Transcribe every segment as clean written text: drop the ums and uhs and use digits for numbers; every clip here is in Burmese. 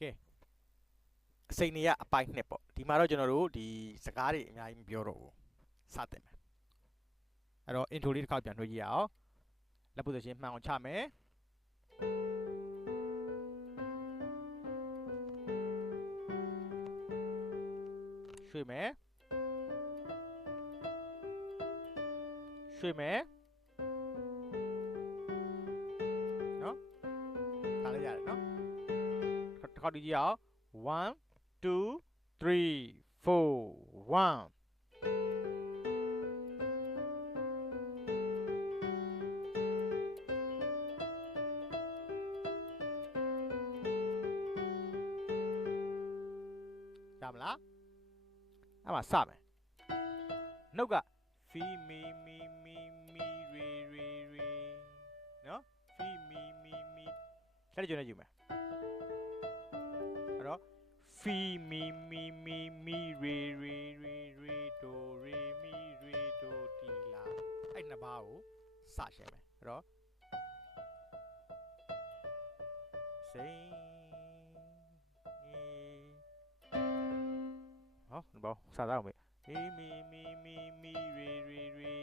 ကဲအစိမ့်နေရအပိုင်းနှစ်ပေါ့ဒီမှာတော့ကျွန်တော်တို့ဒီစကားတွေအများကြီးမပြောတော့ဘူးစတင်မယ်အဲ့တော့ intro လေးတစ်ခါပြန်နှွှေးကြည့်ရအောင်လက် position မှန်အောင်ချမယ်ရွှေ့မယ်နော်ထားလိုက်ရတယ်နော်တစ်ခါဒီကြည့်အောင်1 2 3 4 1ရမလားအဲ့မှာစမယ်နှုတ်က fi mi mi mi mi re re re နော် fi mi mi mi ဆက်ကြည့်နေကြည့်မယ်အဲ့တော့ fi mi mi mi mi re re re re do re mi re do ti la အဲ့နှစ်ပါးကိုစရှင်းမယ်အဲ့တော့စိန်ဟောဘောစတာအောင်မေ mi mi mi mi mi re re re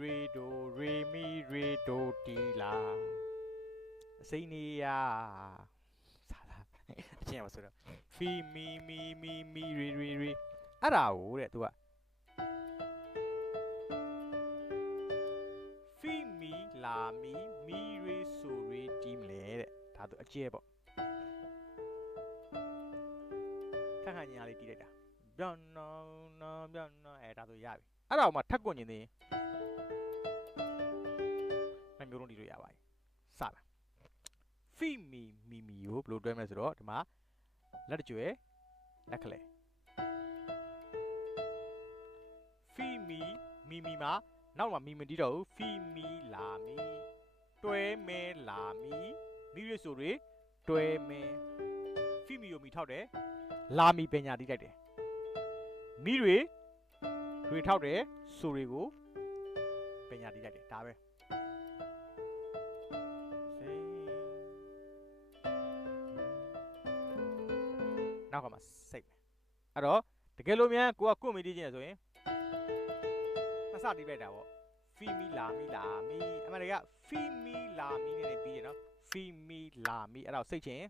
re do re mi re do ti la အစိမ့်နေရစားတာအချင်းရပါဆိုတော့ fi mi mi mi mi re re re အဲ့ဒါကိုတဲ့သူက fi mi la mi mi re so re ti မလဲတဲ့ဒါသူအကျဲပေါ့ခက်ခက်ညာလေးတီးလိုက်တာဗျောနော်ဗျောနော်အဲ့ဒါဆိုရပြီအဲ့ဒါကိုမှထပ်ကွန်ကျင်သေးနှစ်မျိုးလုံးတီးလို့ရပါတယ်စပါfi mi mi mi ကိုဘယ်လိုတွဲမလဲဆိုတော့ဒီမှာလက်တကြွယ်လက်ခလဲ fi mi mi mi မှာနောက်မှာမီမတီးတော့ဘူး fi mi la mi တွဲမဲလာမီမိရဆိုတွေတွဲမဲ fi mi ကိုမီထောက်တယ်လာမီပညာတီးလိုက်တယ်မိတွေထောက်တယ်ဆိုတွေကိုပညာတီးလိုက်တယ်ဒါပဲနောက်ကမှစိတ်မယ်အဲ့တော့တကယ်လို့များကိုကကွတ်မီတီးခြင်းဆိုရင်မစတီးလိုက်တာပေါ့ fi mi la mi la mi အမှန်တကယ် fi mi la mi နဲ့ပြီးရနော် fi mi la mi အဲ့ဒါစိတ်ချင်း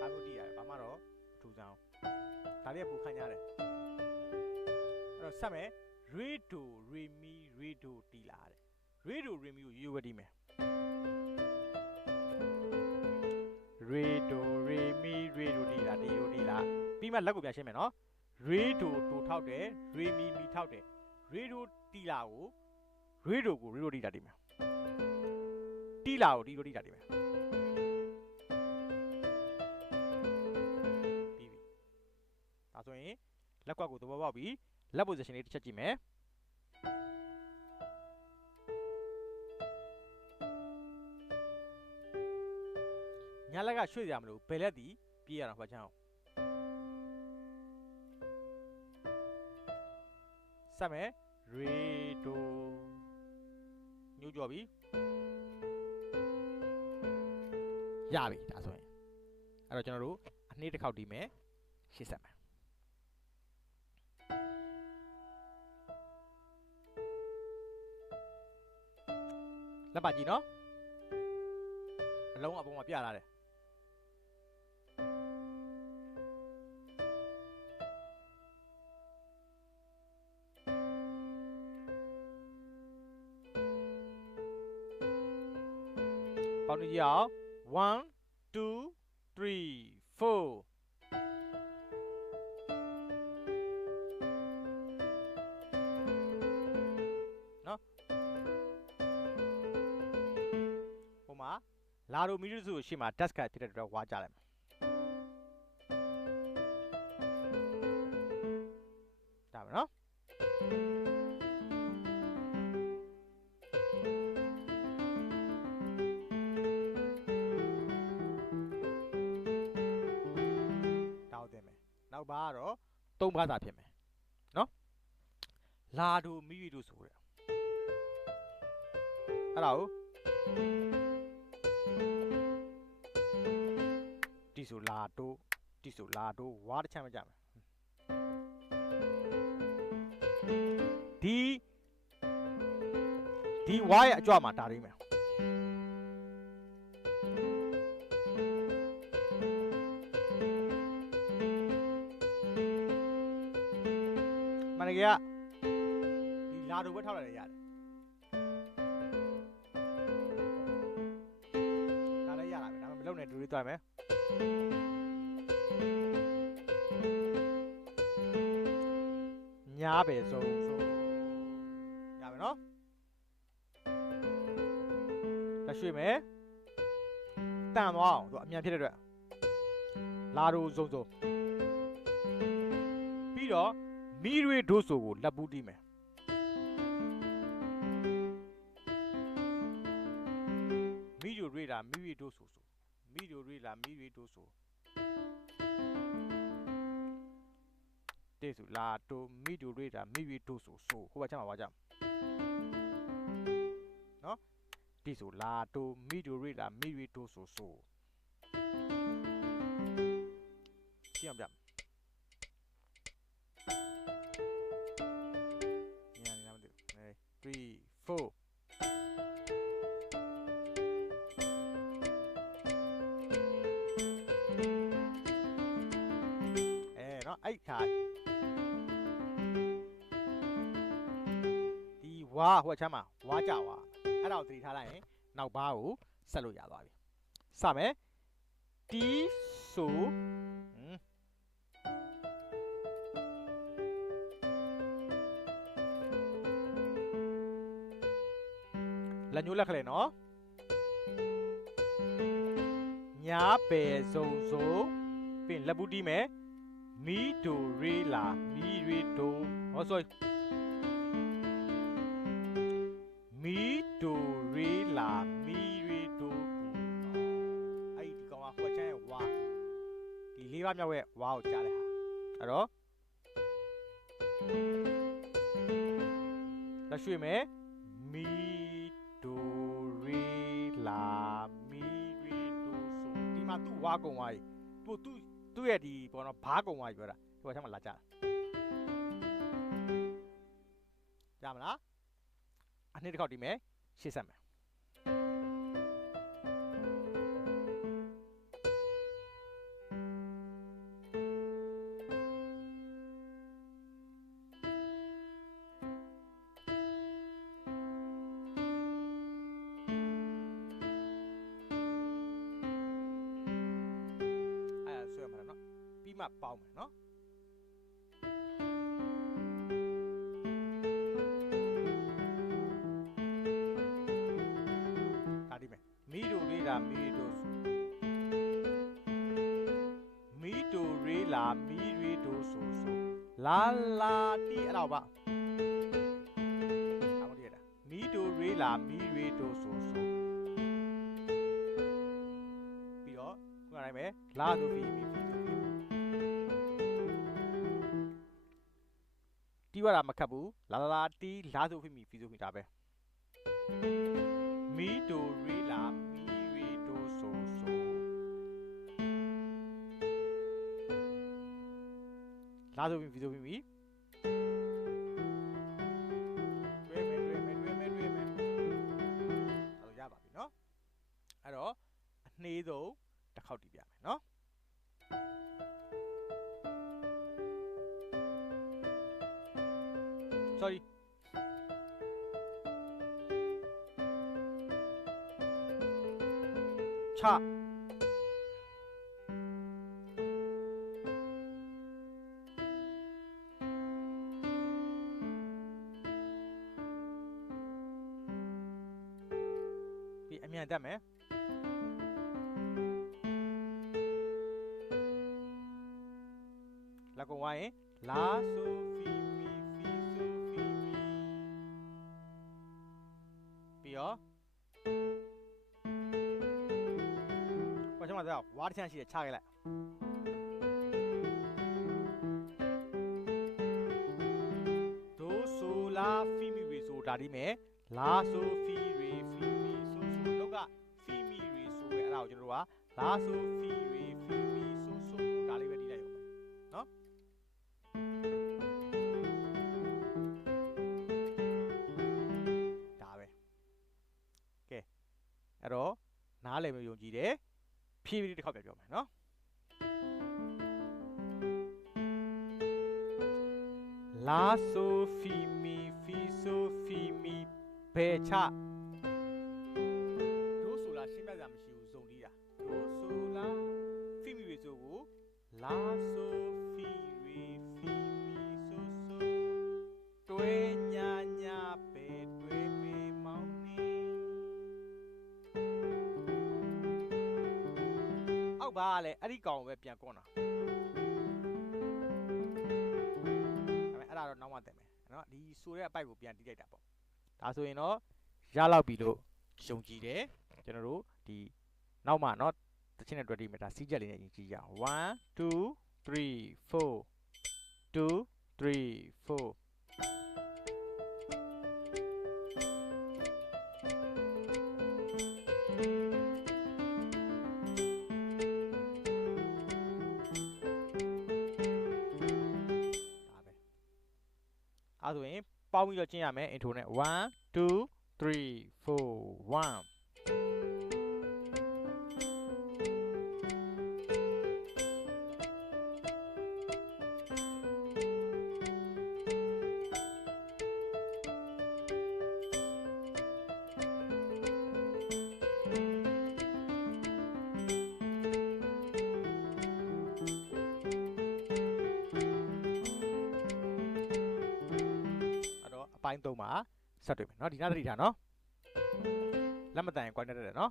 အားလို့တီးရတယ်ဘာမှတော့ထူးဆန်းဒါလေးကပူခန့်ရတယ်အဲ့တော့ဆက်မယ် re do re mi re do တီးလာတဲ့ re do re mi ကိုရွေးဝတ်တီးမယ် re do re mi re do တီးလာပြီးမှလက်ကိုပြန်ရှင်းမယ်နော် re do တိုထောက်တယ် re mi mi ထောက်တယ် re do တီးလာကို re do ကို re do တီးတာတီးမယ်တီးလာကို re do တီးတာတီးမယ်ပြီးပြီဒါဆိုရင်လက်ကွက်ကိုသဘောပေါက်ပြီလက် position လေးတစ်ချက်ကြည့်မယ်ညာလက်ကရွှေ့ရမလို့ဘယ်လက်ဒီပြေးရအောင်ဖတ်ချမ်းအောင်ဆက်မယ် re do ညှိုးကြော်ပြီရပြီဒါဆိုရင်အဲ့တော့ကျွန်တော်တို့အနှေးတစ်ခေါက်တီးမယ်ရှေ့ဆက်မယ်လက်ပါကြည့်နော်အလုံးအပေါ်မှာပြလာတယ်ပေါင်းကြည့်အောင်1 2 3 4နော်ဟိုမှာလာတို့မီးရစုရှေ့မှာ desk ဖြစ်တဲ့အတွက်ဝါကြလိုက်မယ်ဒါပဲနော်နောက်ပါတော့သုံးပါးသာဖြစ်မယ်နော်လာတို့မိရီတို့ဆိုတဲ့အဲ့ဒါကို ဆိုလာတို့ဝါတစ်ချမ်းမကြမယ်ဒီဝါရဲ့အကြွမှာဒါရင်းမယ်မနက်ကဒီလာတို့ပဲထောက်လိုက်ရရတယ်ဒါလည်းရတာပဲဒါမှမလုပ်နဲ့ဒူလေးသွားမယ်ညားပဲဆုံးရမယ်နော်လက်ရွှေ့မယ်တန်သွားအောင်သူအမြန်ဖြစ်တဲ့အတွက်လာတို့စုံပြီးတော့မီရွေဒိုဆိုကိုလက်ပူးတီးမယ်မီယိုရွေလာမီရွေဒိုဆိုမီယိုရွေလာမီရွေဒိုဆိုတေးဆိုလာတို့မီယိုရွေလာမီရွေဒိုဆိုဟိုဘက်ချမ်းမှာပါကြနော်ဒီဆိုလာတို့မီယိုရွေလာမီရွေဒိုဆိုရှင်းအောင်ပြ3 4နော်အဲ့ခါဒီဝါဟိုချမ်းမှာဝါကြဝါအဲ့ဒါကိုသတိထားလိုက်ရင်နောက်ဘားကိုဆက်လို့ရသွားပြီစမယ်တီဆိုလက်ညှိုးလက်ခလဲနော်ညာပဲစုံပြင်လက်ပူးတီးမယ်မီဒိုရေလာမီရေဒိုဟော sorry မီဒိုရေလာမီရေဒိုအဲ့ဒီကောင်ကဟိုချမ်းရဲ့ဝါဒီလေးပါးမြောက်ရဲ့ဝါကိုကြားတဲ့ဟာအဲ့တော့လက်ရွှေ့မယ်မီဒိုရေလာမီရေဒိုဆိုဒီမှာသူ့ဝါကုံဝါကြီးသူ့ရဲ့ဒီပေါ်တော့ဘားကုံဝါကြီးပြောတာဒီဘက်ထဲမှာလာကြတာကြမလားအနှစ်တစ်ခေါက်တီးမယ်ရှေ့ဆက်မယ်ပေါင်းမယ်နော်ဒါဒီမယ်မီဒိုရေလာမီဒိုမီဒိုရေလာမီရေဒိုဆိုလာလာတီအဲ့တော့ပါအမလို့ရတာမီဒိုရေလာမီရေဒိုဆိုပြီးတော့ခုနတိုင်းပဲလာဆိုပြီးတီးရတာမခတ်ဘူးလာတီးလာဆိုဖိမိဖီဆိုဖိဒါပဲမီဒိုရေလာမီရေဒိုဆိုလာဆိုဖိဖီဆိုဖိမိတွေ့မယ်အဲ့လိုရပါပြီနော်အဲ့တော့အနှေးဆုံးတစ်ခေါက်တီးပြမယ်နော်sorry ချဒီအမြန်တက်မယ်လက်ကုံဝိုင်းရင်လာဆိုဖီမီဖီဆိုဖီမီပြီးတော့ဘာမှမသိဝါတစ်ချမ်းရှိတယ်ချခဲ့လိုက်ဒိုဆိုလာဖီမီရီဆိုဒါဒီမယ်လာဆိုဖီရီဖီမီဆိုလောက်ကဖီမီရီဆိုပဲအဲ့ဒါကိုကျွန်တော်တို့ကလာဆိုဖီရီဖီမီဆိုဒါလေးပဲဒီ နားလည်မျိုးယုံကြည်တယ်ဖြည်းဖြည်းတစ်ခေါက်ပြန်ပြောမယ်နော်လာဆိုဖီမီဖီဆိုဖီမီဘယ်ချဒိုဆိုလာရှင်းပြကြမရှိဘူးစုံတီးတာဒိုဆိုလာဖီမီရေဆိုကိုလာဆိုဖီရေဖီမီဆိုဆိုတွဲညာညာပဲတွဲမေမောင်းနေအောက်ပါလေအဲ့ဒီကောင်ပဲပြန်ကွန်းတာအဲ့ဒါတော့နောက်မှတင်မယ်နော်ဒီဆိုတဲ့အပိုက်ကိုပြန်တီးလိုက်တာပေါ့ဒါဆိုရင်တော့ရလောက်ပြီလို့ယုံကြည်တယ်ကျွန်တော်တို့ဒီနောက်မှနော်တချင်းနဲ့တွေ့တီးမယ်ဒါစီးချက်လေးနဲ့ရင်ကြည့်ရအောင်1 2 3 4 2 3 4အဲ့ဆိုရင်ပေါင်းပြီးတော့ကျင်းရမယ် intro နဲ့1 2 3 4 1ပိုင်း3မှာဆက်တွေ့မယ်เนาะဒီနားသတိထားเนาะလက်မတန်ရင် quite တက်တယ်เนาะ